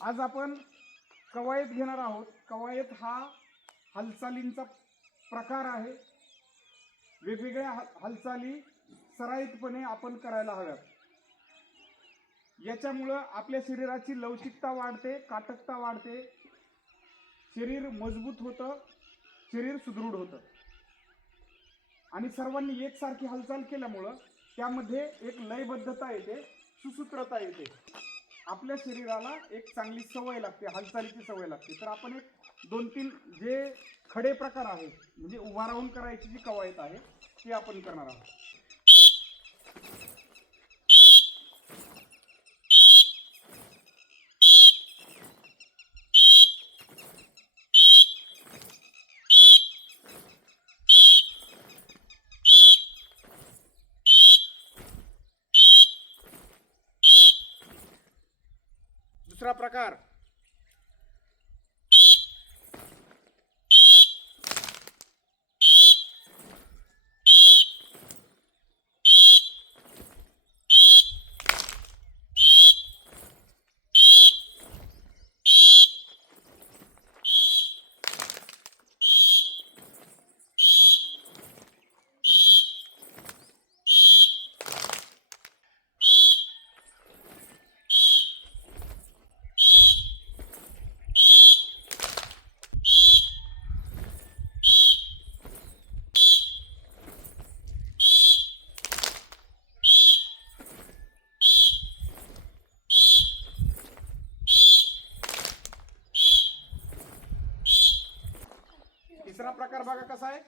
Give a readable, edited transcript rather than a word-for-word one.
आज आपण कवायत घेणार आहोत। कवायत हा हालचालींचा प्रकार आहे। वेगवेगळ्या हालचाली सराईतपणे आपण करायला हव्यात। याच्यामुळे आपल्या शरीराची लवचिकता वाढते, काटकता वाढते, शरीर मजबूत होतं, शरीर सुदृढ होतं। आणि सर्वांनी एकसारखी हालचाल केल्यामुळे त्यामध्ये एक लयबद्धता येते, सुसूत्रता येते। आपल्या शरीराला एक चांगली सवय लागते, हालचालीची सवय लागते। तर आपण एक 2-3 जे खडे प्रकार आहेत, म्हणजे उभा राहून करायची जी कवायत आहे ती आपण करणार आहोत। दुसरा प्रकार तिसरा प्रकार बघा कसा आहे।